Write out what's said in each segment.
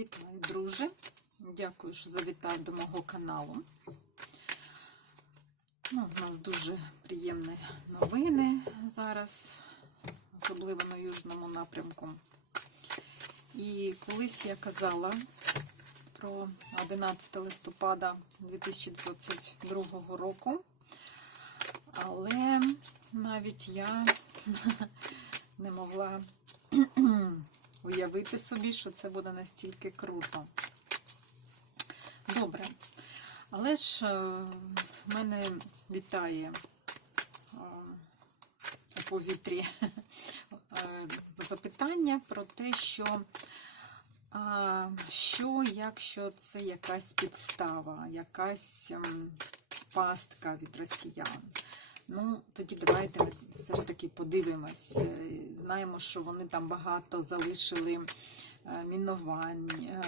Вітаю, друже. Дякую, що завітав до мого каналу. Ну, у нас дуже приємні новини зараз, особливо на южному напрямку. І колись я казала про 11 листопада 2022 року, але навіть я не могла уявити собі, що це буде настільки круто. Добре. Але ж е, в мене вітає е, у повітрі е, запитання про те, що що, якщо це якась підстава, якась пастка від росіян. Ну, тоді давайте все ж таки подивимось. Знаємо, що вони там багато залишили е, мінувань, е,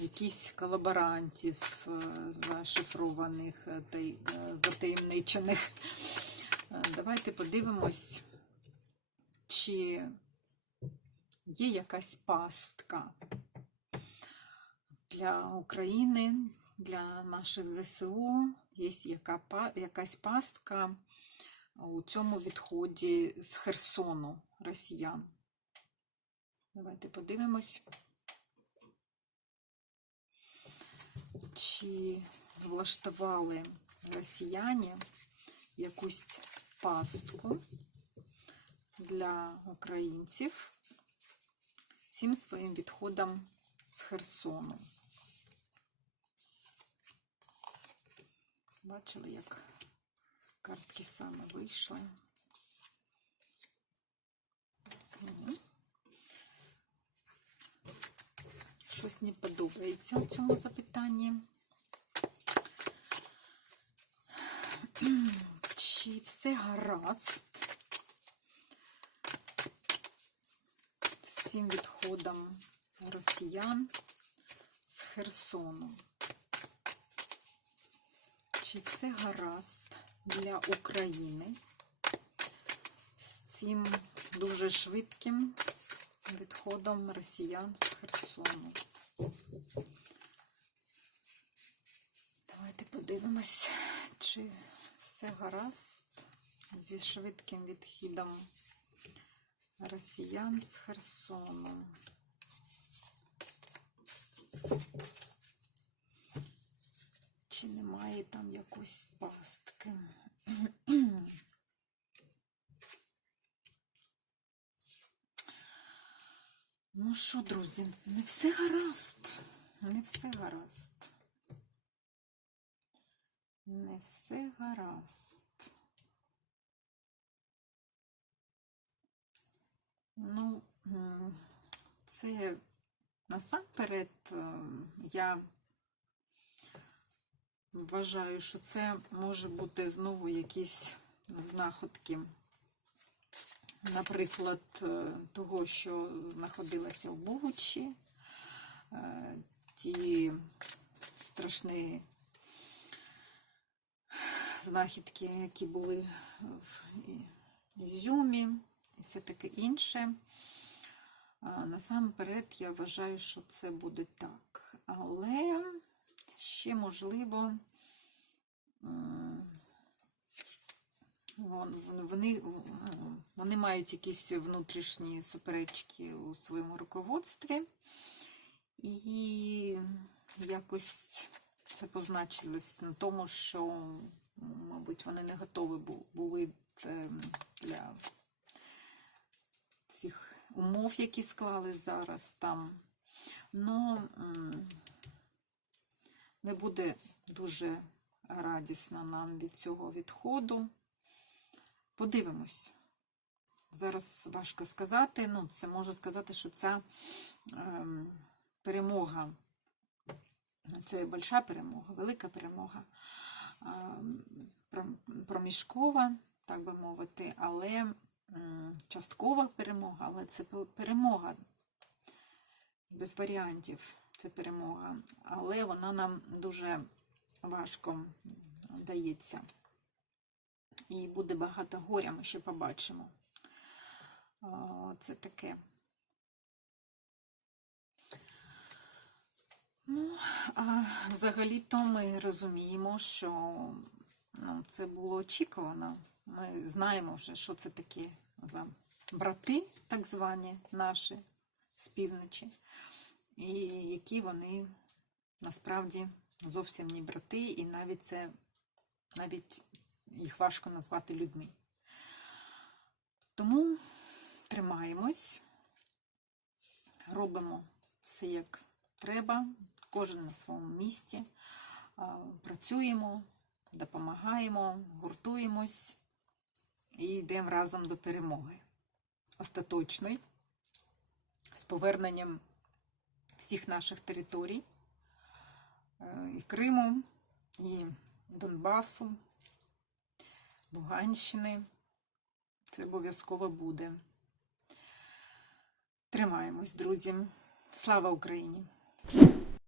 якісь колаборантів е, зашифрованих, та затаємничених. Давайте подивимось, чи є якась пастка для України, для наших ЗСУ, є яка, якась пастка у цьому відході з Херсону росіян. Давайте подивимось, чи влаштували росіяни якусь пастку для українців цим своїм відходом з Херсону. Бачили, як картки саме вийшли. Щось не подобається у цьому запитанні. Чи все гаразд з цим відходом росіян з Херсону? Чи все гаразд для України з цим дуже швидким відходом росіян з Херсону? Давайте подивимось, чи все гаразд зі швидким відхідом росіян з Херсону. Там якоїсь пастки? Ну що, друзі, не все гаразд. Не все гаразд. Не все гаразд. Ну, це насамперед ем, я Вважаю, що це може бути знову якісь знаходки. Наприклад, е, того, що знаходилося в Бугучі, е, ті страшні знахідки, які були в Ізюмі, і все таке інше. Насамперед, я вважаю, що це буде так. Але ще можливо вони, вони мають якісь внутрішні суперечки у своєму руководстві, і якось це позначилось на тому, що, мабуть, вони не готові були для цих умов, які склали зараз там. Ну, м, не буде дуже радісно нам від цього відходу. Подивимось. Зараз важко сказати. Ну, це можу сказати, що ця ем, перемога, це велика перемога, велика перемога, ем, пром- проміжкова, так би мовити, але м, часткова перемога, але це перемога без варіантів це перемога, але вона нам дуже важко дається. І буде багато горя, ми ще побачимо. Це таке. А взагалі-то ми розуміємо, що ну, це було очікувано. Ми знаємо вже, що це таке за брати, так звані наші з півночі, і які вони насправді зовсім не брати, і навіть це навіть їх важко назвати людьми. Тому тримаємось, робимо все як треба, кожен на своєму місці, працюємо, допомагаємо, гуртуємось і йдемо разом до перемоги. Остаточної, з поверненням всіх наших територій, е, і Криму, і Донбасу, Луганщини. Це обов'язково буде. Тримаємось, друзі. Слава Україні!